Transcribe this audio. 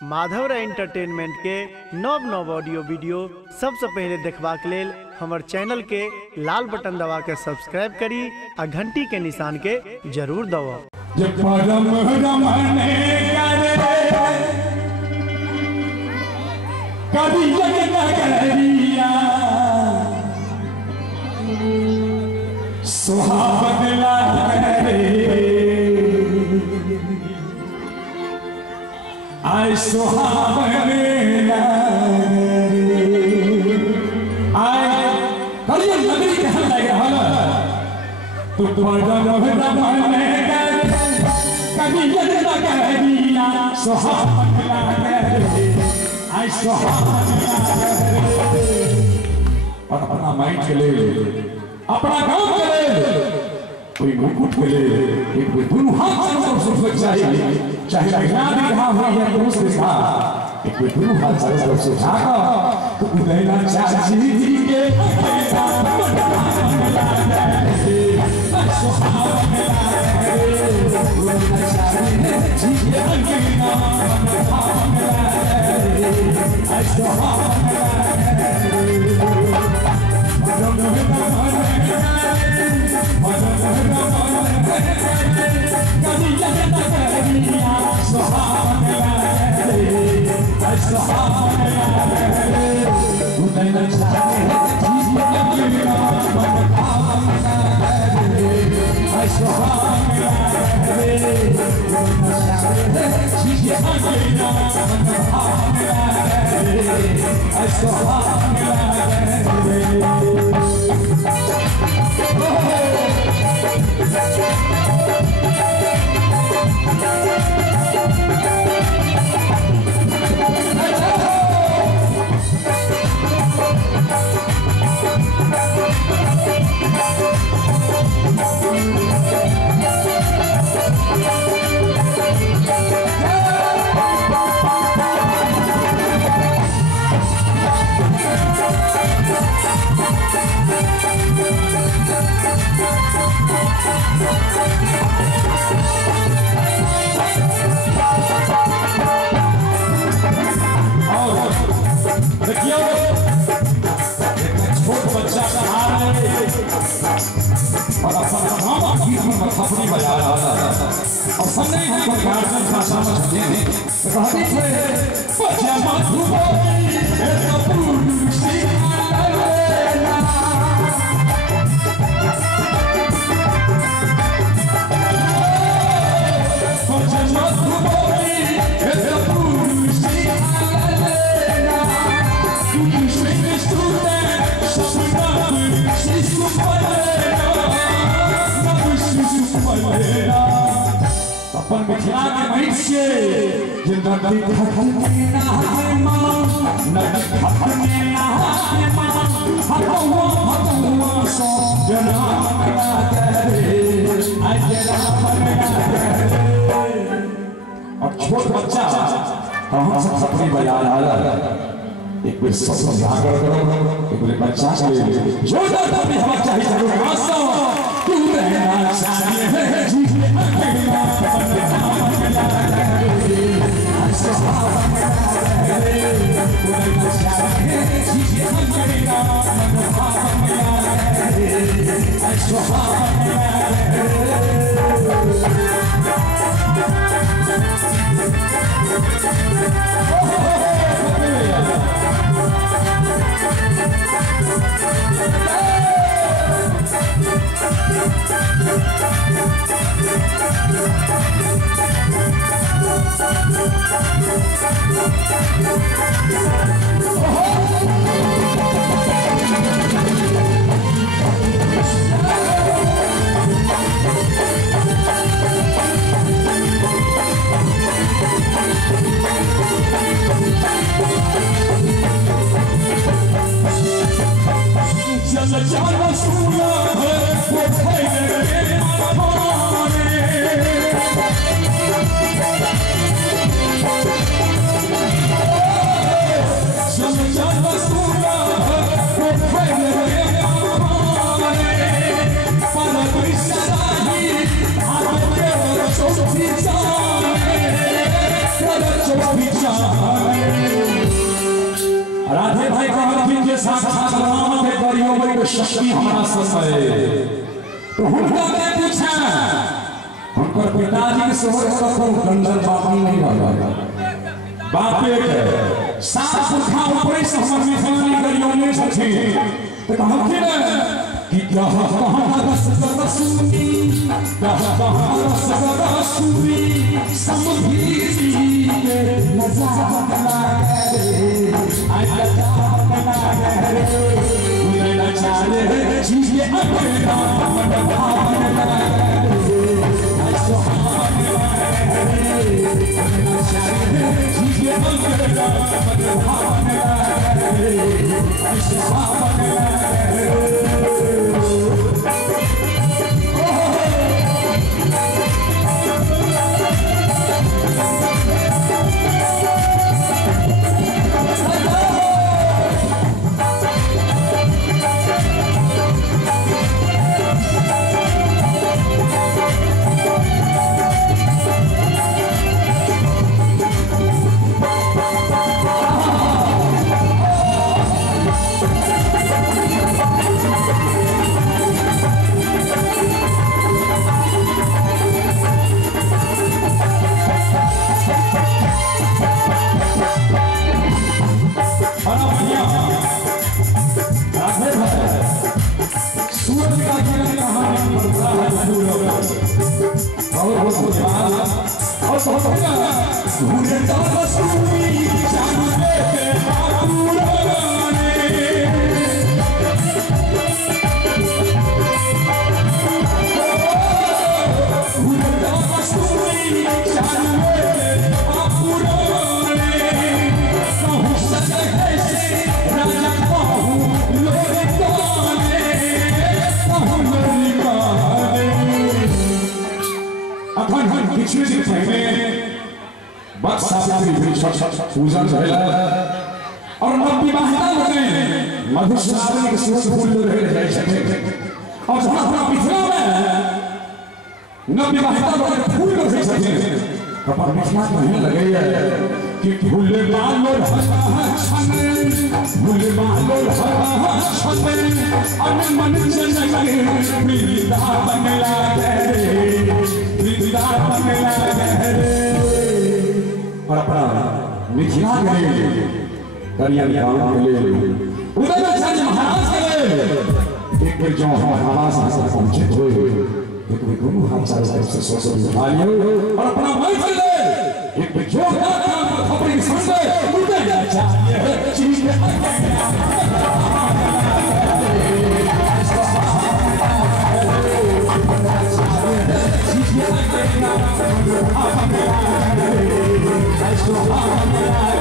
Madhav entertainment के नव नव ऑडियो वीडियो सबसे पहले देखबाक लेल हमार चैनल के लाल बटन दबा के सब्सक्राइब करी आ घंटी के निशान के जरूर दबाओ। I सुहावने आए करिए नगरी के हम लगे हला तू तुम्हारा रमने कभी ये ना कह दिया सुहावने आए सुहावने अपना माइंड के लिए अपना काम के लिए कोई मुकुट के लिए कोई दोनों हाथ से चाहिए चाहे विज्ञान दिखा हुआ है पुरुष दिखा एक गुरु हाथ से सुझागा तो उदयना चाची के अपन मिथिला के मनुष्य जिंदा नदी खखने ना है मां नदी खखने ना है मां हवा सो जना करे अजरा और छोट बच्चा हम सब सपने बजा रहा एक बार सब समझा करो एक बार बच्चा के जोरदार भी हवा चाहिए जरूर वास्तव तू रहना चाहिए साक्षात राम के करियो में शक्ति हमारा ससुर तो हुनका के पूछा हुनकर पिताजी के सोहर कखन गंदर बाबा नहीं रहला बापे के सात पुरखा ऊपर से हमर मिठानी करियो में छथि तो कहथिन कि कहाँ रस रसूनी कहाँ रस रसूनी समझी के नजारा लागे आई लगा रे उन्हें चाले चीज़ें अपने नाम लागे आई सुहान लागे चीज़ें अपने नाम लागे आई सुहान लागे पूजा भैला और नवविवाहिता होते मधुश्रावणी के सूरज फूल रहे जाय छथे और जहां अपना पिछला में नवविवाहिता होते फूल रहे छथे कपाल मिठला कहने लगे कि फूल बालो छने फूल बालो छने अन मन जनके वृंदावन लागे वृंदावन लागे और अपना मिथिला के करिया गांव के लिए उदय चंद महाराज के लिए एक बार जो हमारा से पहुंचे हुए एक बार दोनों हाथ चारों तरफ से सोचो उठा लियो और अपना भाई के लिए एक बार जो काम खबर के संग उदय चाहिए चीज I